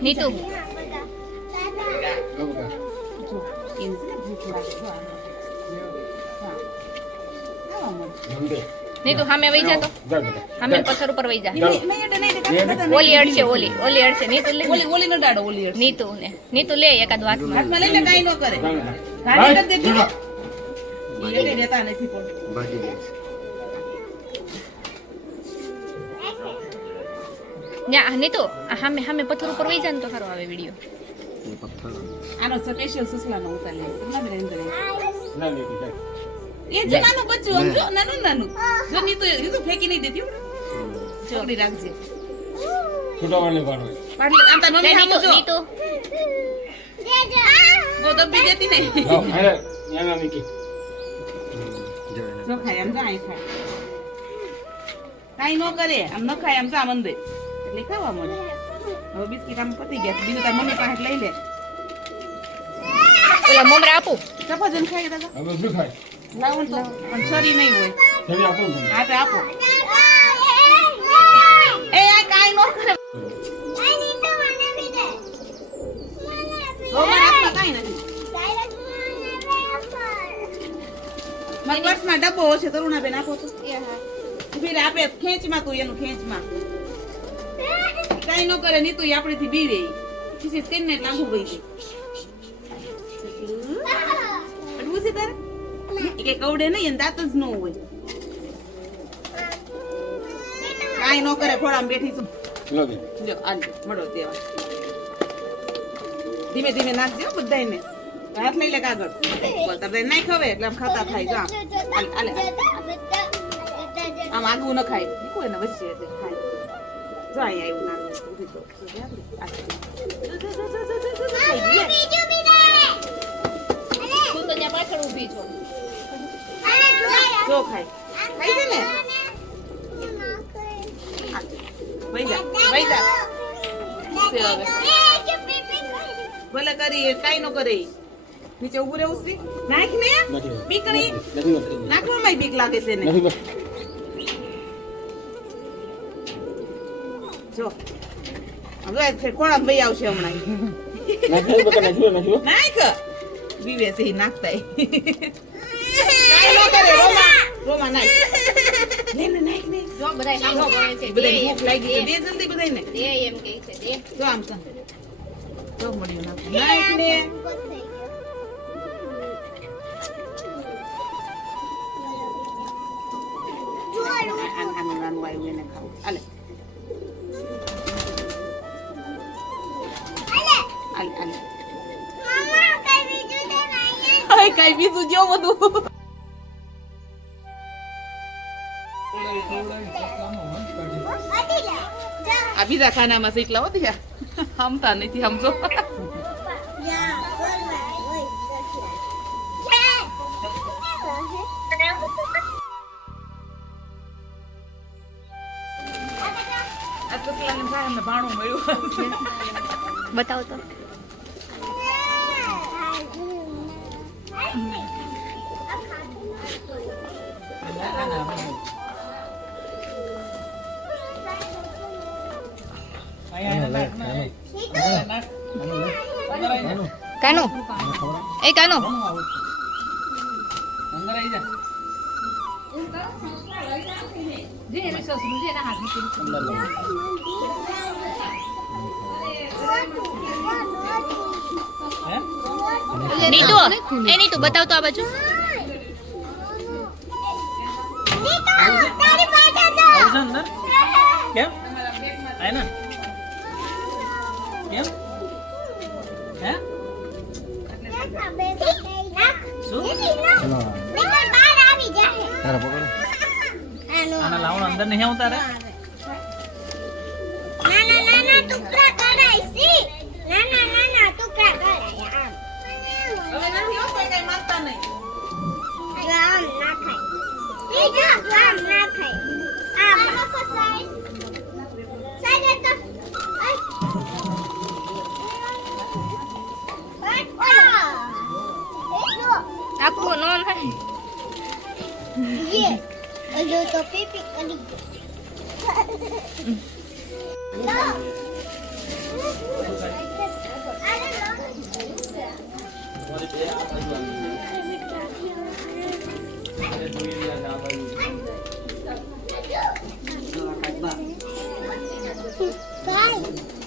નીતુ નીતુ સામે વહી જા તો સામે પથ્થર ઉપર વહી જા ઓલી અડશે ઓલી અડશે નીતુ લે ઓલી નો ડાડો ઓલી અડશે. નીતુ લે એકાદ વાતમાં હાથમાં લઈને કાઈ ન કરે ગાડી નથી દેતી હો. ઈ કઈ દેતા નથી પણ ન્યા નીતુ સામે સામે પથ્થર ઉપર વહી જા ને તો સારો આવે વિડિયો આનો સ્પેશિયલ સુસલાનો ઉતાર લે કેટલા બેન કરે ના લીધી જાય. એ જે નાનું બચ્ચું સમજો નાનું જો નીતુ ફેંકી નહીં દેતી હો. ચોકડી રાખજે છૂટાવાની પાડો. પાટલી આમ તાર મમ્મી નીતુ સમજો નીતુ બહુ દબી દેતી નહીં લાવ અરે એના નીકી. જો ખાય આમ જા આઈ ખાય કાઈ ન કરે આમ ન ખાય આમ જા મંદે એટલે ખાવા મળે હવે બિસ્કિટ આમ પતી ગયા બીજું તાર મમ્મી પાસે લઈ લે ઓલા મમરા આપું સફરજન ખાઈ દાદા હવે શું થાય? લાવો ને તો પણ છરી નહીં હોય છરી આપો ને તમે. હા તો આપો એ આ કાઈ ન કરે રોમન આપવા કાઈ નથી મારા પર્સમાં ડબ્બો હશે તરુણાબેન આપો તો ફીર આપે ખેંચમાં તું એનું ખેંચમાં કાઈ ન કરે નીતુ આપણેથી બીવે કિસી સ્કિન ને લાંબુ વઈ ગઈ અડવું છે તારે એ કે કવડે નહીં એને દાંત જ ન હોય કાઈ ન કરે ફોડામાં બેઠી છું લો દે. જો આજો મળો દેવા ધીમે ધીમે નાખજો બધાયને હાથ લઈ લે કાગળ બોલ તને નાઈ ખવે એટલે આમ ખાતા થાય જો આમ આલે આમ આગવું ન ખાય કોઈ ને વચ્ચે એટલે ખાય જો અહીં આવ્યું નાનું ઊભી તો તું તો ત્યાં પાછળ ઊભી છો જો ખાય ખાય છે ને વઈ જા છે હવે ભલે કરી કાઈ નો કરે ઈ. નીચે ઉભું રહેવું છે નાખ ને નથી. બીકણી નથી નથી. નાખવામાં બીક લાગે છે ને નથી બસ. જો હવે ખોળામાં ભાઈ આવશે હમણાં નથી બકા નથી નથી. નાખ બીવે છે ઈ નાખતા ય. કાઈ નો કરે રોમા નાખ લે ને નાખ ને જો બધાય સામો કરે છે બધાય ભૂખ લાગી છે દે જલ્દી બધાયને દે એમ કહે છે દે જો આમ કર જો મળ્યું નાખ ને આનું નાનું આવ્યું એને ખાવું આલે કઈ બીજું જો બધું આ બીજા ખાનામાં શીખલા હોતી હમતા નથી સમજો આ સસલાને ભાઈ ભાણું મળ્યું બતાવો તો કાનો એ કાનો નીતુ એ નીતુ બતાવ તો આ બાજુ કેમ આય ને કેમ હે શું આના લાવણ અંદર નહીં આવતા રે હવે નથી હોતો કઈ માનતા નહીં આખું નો થાય Bye.